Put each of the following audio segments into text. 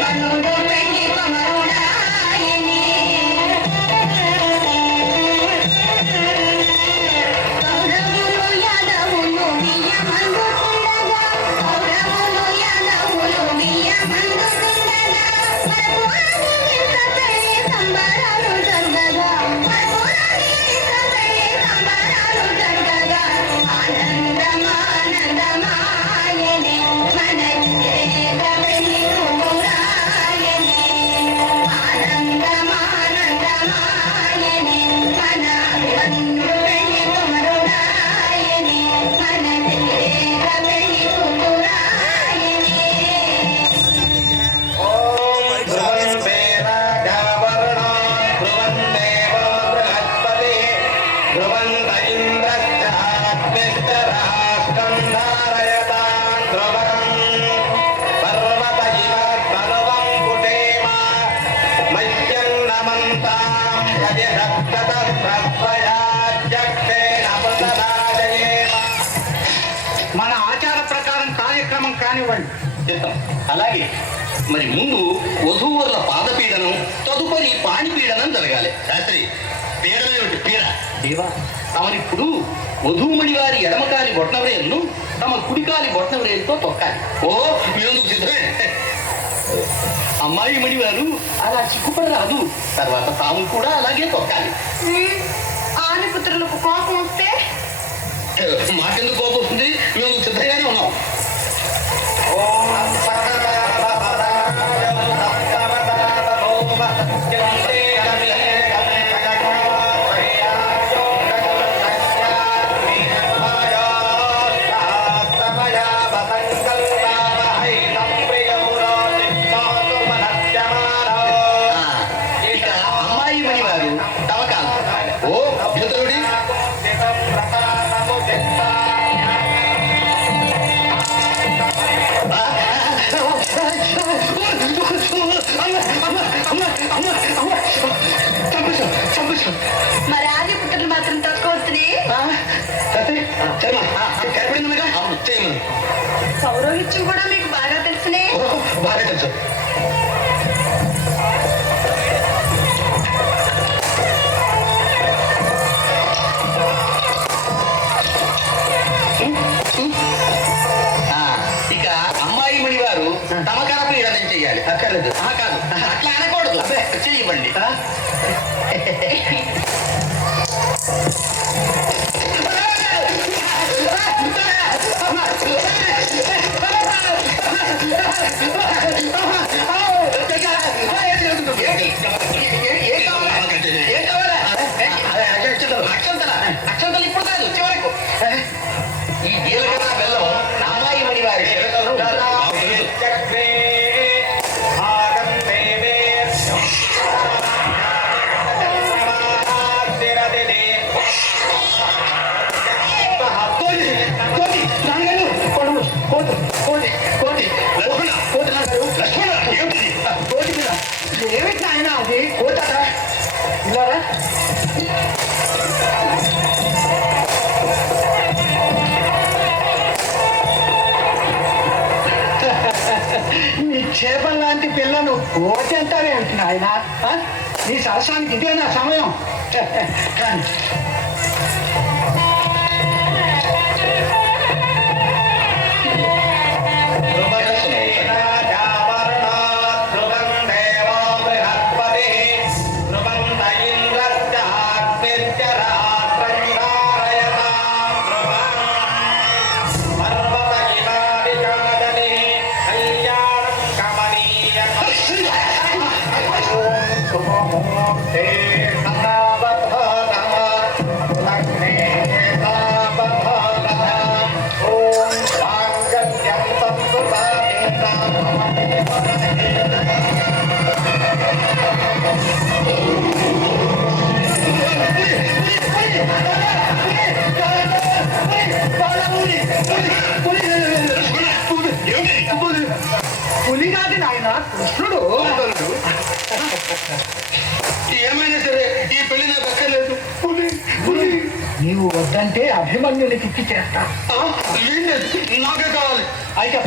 మనోడా అలాగే మరి ముందు వధూవరుల పాదపీడనం, తదుపరి పాణిపీడనం జరగాలి. శాస్త్రి, పీడన ఏమిటి? పీడ దేవా, తమరిప్పుడు వధూమణి వారి ఎడమకాలి బొట్నవ్రేలును తమ కుడికాలి బొట్నవ్రేలుతో తొక్కాలి. ఓ, మేందుకు సిద్ధమే. అమ్మాయి మణి వారు అలా చిక్కుపడరాదు. తర్వాత తాము కూడా అలాగే తొక్కాలి. ఆనిపుత్రులకు కోపం వస్తే మాకెందుకు కోపం వస్తుంది? మేము సిద్ధంగానే ఉన్నాం. మరి ఆదిపుత్రులు మాత్రం తక్కువచ్చుని పౌరోహిత్యం కూడా మీకు బాగా తెలుసునే. బాగా తెలుసు. ఇక అమ్మాయి మణి వారు తమకర పీడనం చెయ్యాలి. అక్కర్లేదు. కాదు, అట్లా అనకూడదు. చెయ్యండి. అక్షంతలు ఇప్పుడు కాదు, చివరకు. ఈ జీలకర్ర బెల్లం అమ్మాయి మణి వారి శిరస్సులో ఏమిటి ఆయన అది కోతట ఇలారా? నీ చేపల లాంటి పిల్లను కోతి అంటారే అంటున్నా ఆయన. నీ సరసానికి ఇదేనా సమయం? కానీ పులి కాదు నాయన, కృష్ణుడు. ఏమైనా సరే ఈ పెళ్లి నాకు అక్కర్లేదు. పులి పులి నీవు వద్దంటే అభిమన్యునికి ఇచ్చి చేస్తా. నాకే కావాలి. అయితే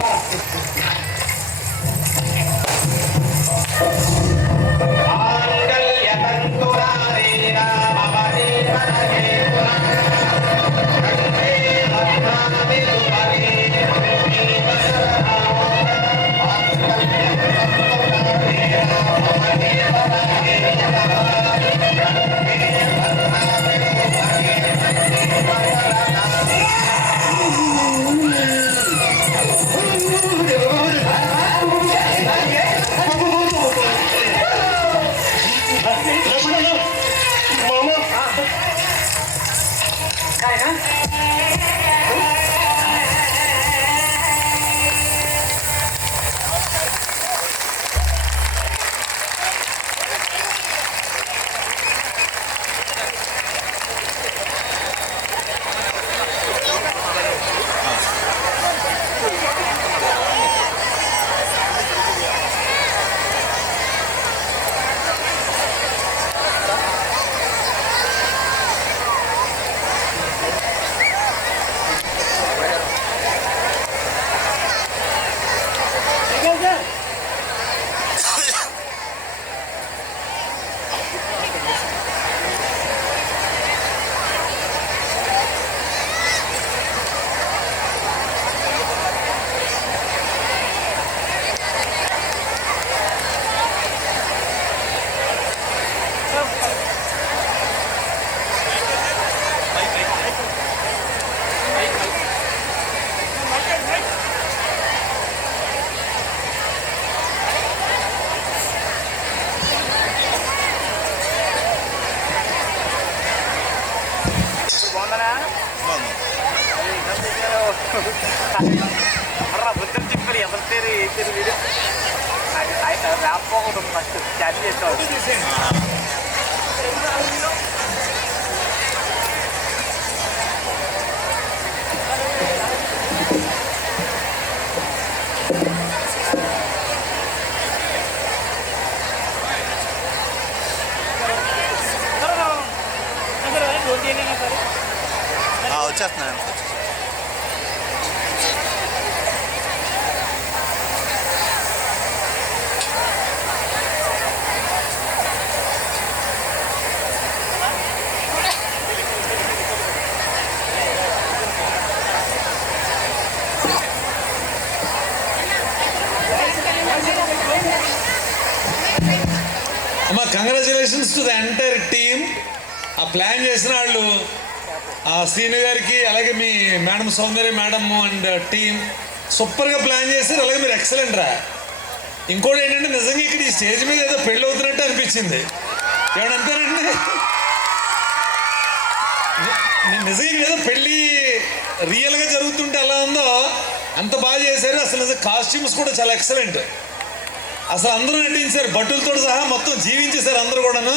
బుద్ధం చెప్పారు ఎవరి పేరు ఏ పేరు వీడియో ర్యాప్ పోకూడదు ఫస్ట్ క్యాచ్ చేసేవాడు. వచ్చేస్తున్నాను. అమ్మా congratulations to the entire team. ఆ ప్లాన్ చేసిన వాళ్ళు ఆ శ్రీను గారికి, అలాగే మీ madam Soundarya madam and team సూపర్గా ప్లాన్ చేశారు. అలాగే మీరు ఎక్సలెంట్ రా. ఇంకోటి ఏంటంటే నిజంగా ఇక్కడ ఈ స్టేజ్ మీద ఏదో పెళ్ళి అవుతున్నట్టు అనిపించింది. ఏమన్నా అంటారండి? నిజంగా ఏదో పెళ్ళి రియల్గా జరుగుతుంటే ఎలా ఉందో అంత బాగా చేశారు. అసలు నిజంగా కాస్ట్యూమ్స్ కూడా చాలా ఎక్సలెంట్. అసలు అందరూ నటించారు, బట్టులతో సహా మొత్తం జీవించేశారు అందరూ కూడాను.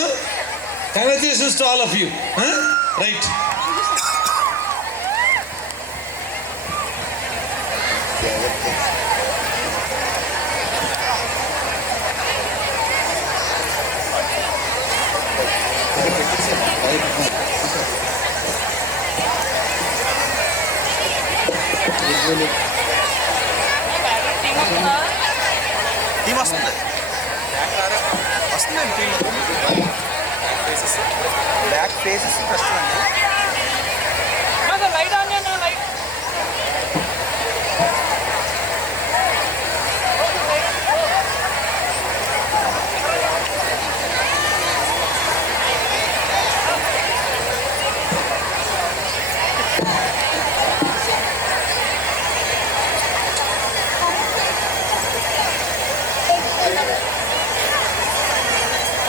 Congratulations to all of you. Right, team వస్తుంది, వస్తుందండి టీం. బ్యాక్ ఫేసెస్ ఫస్ట్ అండి.